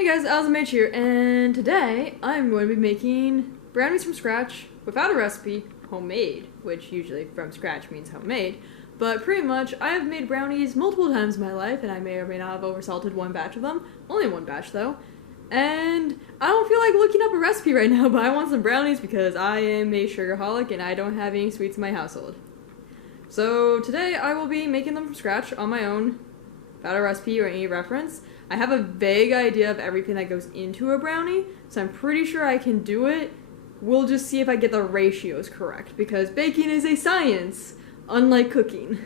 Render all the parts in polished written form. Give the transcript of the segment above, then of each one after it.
Hey guys, AllyZieMage here, and today I'm going to be making brownies from scratch without a recipe, homemade, which usually from scratch means homemade, but pretty much I have made brownies multiple times in my life, and I may or may not have oversalted one batch of them, only one batch though, and I don't feel like looking up a recipe right now, but I want some brownies because I am a sugarholic and I don't have any sweets in my household. So today I will be making them from scratch on my own, without a recipe or any reference. I have a vague idea of everything that goes into a brownie, so I'm pretty sure I can do it. We'll just see if I get the ratios correct, because baking is a science, unlike cooking.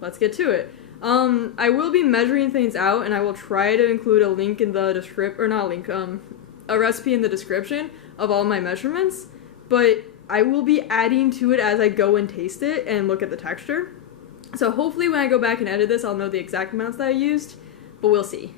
Let's get to it. I will be measuring things out, and I will try to include a link in the a recipe in the description of all my measurements, but I will be adding to it as I go and taste it and look at the texture. So hopefully when I go back and edit this, I'll know the exact amounts that I used, but we'll see.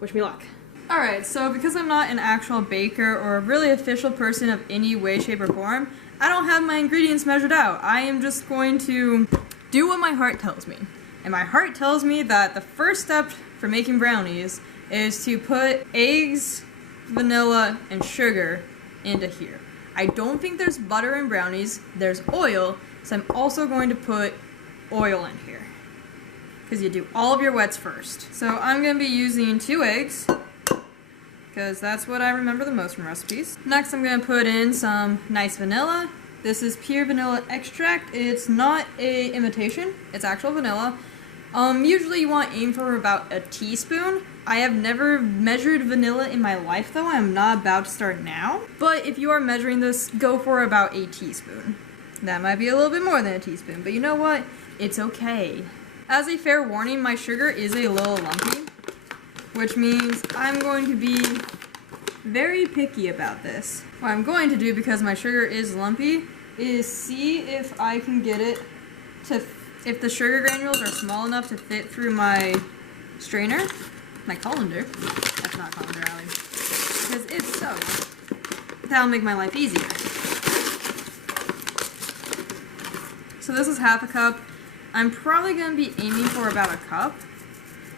Wish me luck. Alright, so because I'm not an actual baker or a really official person of any way, shape, or form, I don't have my ingredients measured out. I am just going to do what my heart tells me. And my heart tells me that the first step for making brownies is to put eggs, vanilla, and sugar into here. I don't think there's butter in brownies, there's oil, so I'm also going to put oil in here, because you do all of your wets first. So I'm going to be using 2 eggs, because that's what I remember the most from recipes. Next I'm going to put in some nice vanilla. This is pure vanilla extract. It's not a imitation, it's actual vanilla. Usually you want to aim for about a teaspoon. I have never measured vanilla in my life though, I'm not about to start now. But if you are measuring this, go for about a teaspoon. That might be a little bit more than a teaspoon, but you know what? It's okay. As a fair warning, my sugar is a little lumpy, which means I'm going to be very picky about this. What I'm going to do, because my sugar is lumpy, is see if I can get it to, if the sugar granules are small enough to fit through my strainer, my colander. That's not colander, Allie. Because if so, that'll make my life easier. So this is half a cup. I'm probably going to be aiming for about a cup.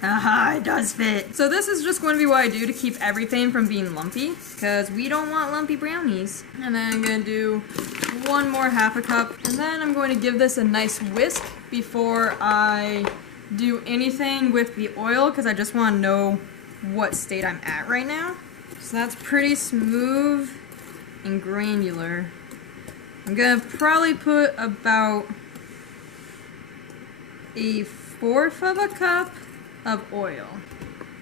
Haha, it does fit. So this is just going to be what I do to keep everything from being lumpy, because we don't want lumpy brownies. And then I'm going to do one more half a cup, and then I'm going to give this a nice whisk before I do anything with the oil, because I just want to know what state I'm at right now. So that's pretty smooth and granular. I'm going to probably put about a 1/4 of a cup of oil.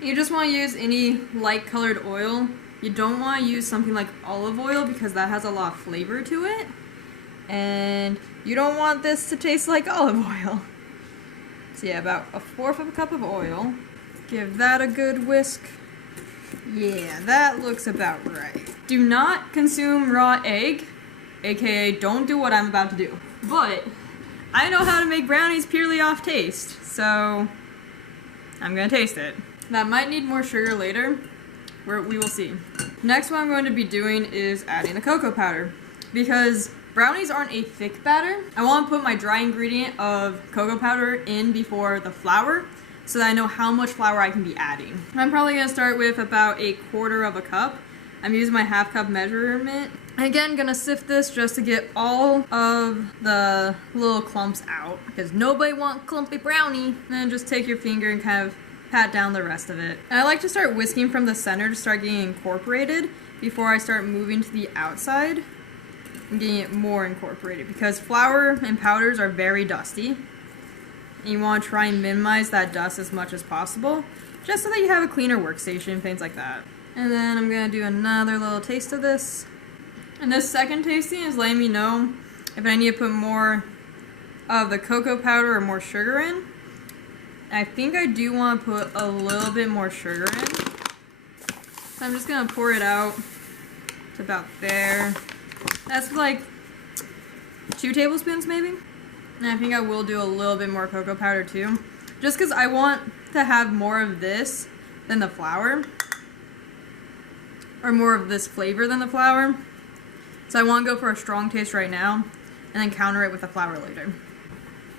You just want to use any light colored oil. You don't want to use something like olive oil because that has a lot of flavor to it. And you don't want this to taste like olive oil. So yeah, about a 1/4 of a cup of oil. Give that a good whisk. Yeah, that looks about right. Do not consume raw egg, aka don't do what I'm about to do. But I know how to make brownies purely off taste, so I'm gonna taste it. That might need more sugar later, we will see. Next, what I'm going to be doing is adding the cocoa powder, because brownies aren't a thick batter. I want to put my dry ingredient of cocoa powder in before the flour, so that I know how much flour I can be adding. I'm probably gonna start with about a 1/4 of a cup. I'm using my half cup measurement. And again, gonna sift this just to get all of the little clumps out, because nobody wants clumpy brownie. And then just take your finger and kind of pat down the rest of it. And I like to start whisking from the center to start getting incorporated before I start moving to the outside and getting it more incorporated, because flour and powders are very dusty. And you want to try and minimize that dust as much as possible, just so that you have a cleaner workstation, things like that. And then I'm gonna do another little taste of this. And this second tasting is letting me know if I need to put more of the cocoa powder or more sugar in. I think I do want to put a little bit more sugar in. So I'm just going to pour it out to about there. That's like 2 tablespoons maybe. And I think I will do a little bit more cocoa powder too, just because I want to have more of this than the flour. Or more of this flavor than the flour. So I want to go for a strong taste right now, and then counter it with the flour later.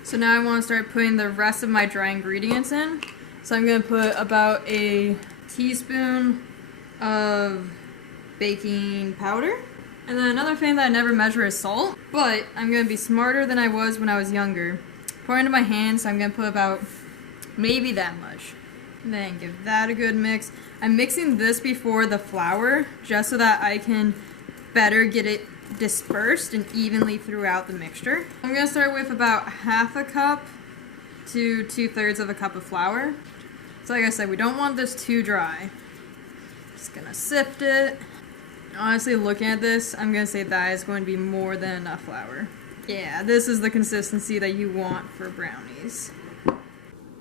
So now I want to start putting the rest of my dry ingredients in. So I'm going to put about a teaspoon of baking powder. And then another thing that I never measure is salt, but I'm gonna be smarter than I was when I was younger. Pour into my hand, so I'm gonna put about maybe that much. And then give that a good mix. I'm mixing this before the flour, just so that I can better get it dispersed and evenly throughout the mixture. I'm gonna start with about half a cup to 2/3 of a cup of flour. So like I said, we don't want this too dry. Just gonna sift it. Honestly, looking at this, I'm gonna say that is going to be more than enough flour. Yeah, this is the consistency that you want for brownies.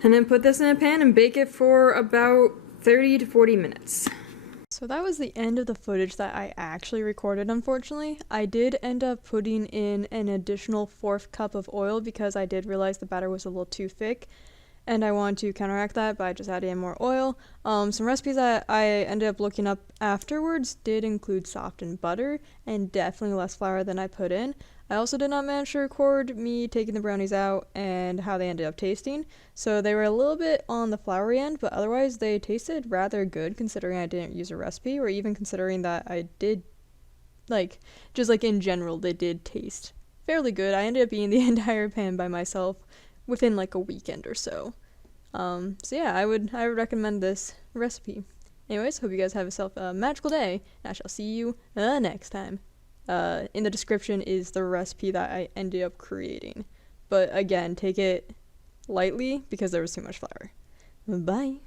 And then put this in a pan and bake it for about 30 to 40 minutes. So that was the end of the footage that I actually recorded, unfortunately. I did end up putting in an additional 1/4 cup of oil because I did realize the batter was a little too thick, and I wanted to counteract that by just adding in more oil. Some recipes that I ended up looking up afterwards did include softened butter and definitely less flour than I put in. I also did not manage to record me taking the brownies out and how they ended up tasting, so they were a little bit on the floury end, but otherwise they tasted rather good considering I didn't use a recipe, or even considering that I did, just in general, they did taste fairly good. I ended up eating the entire pan by myself within a weekend or so. So yeah, I would recommend this recipe. Anyways, hope you guys have yourself a magical day, and I shall see you next time. In the description is the recipe that I ended up creating. But again, take it lightly because there was too much flour. Bye!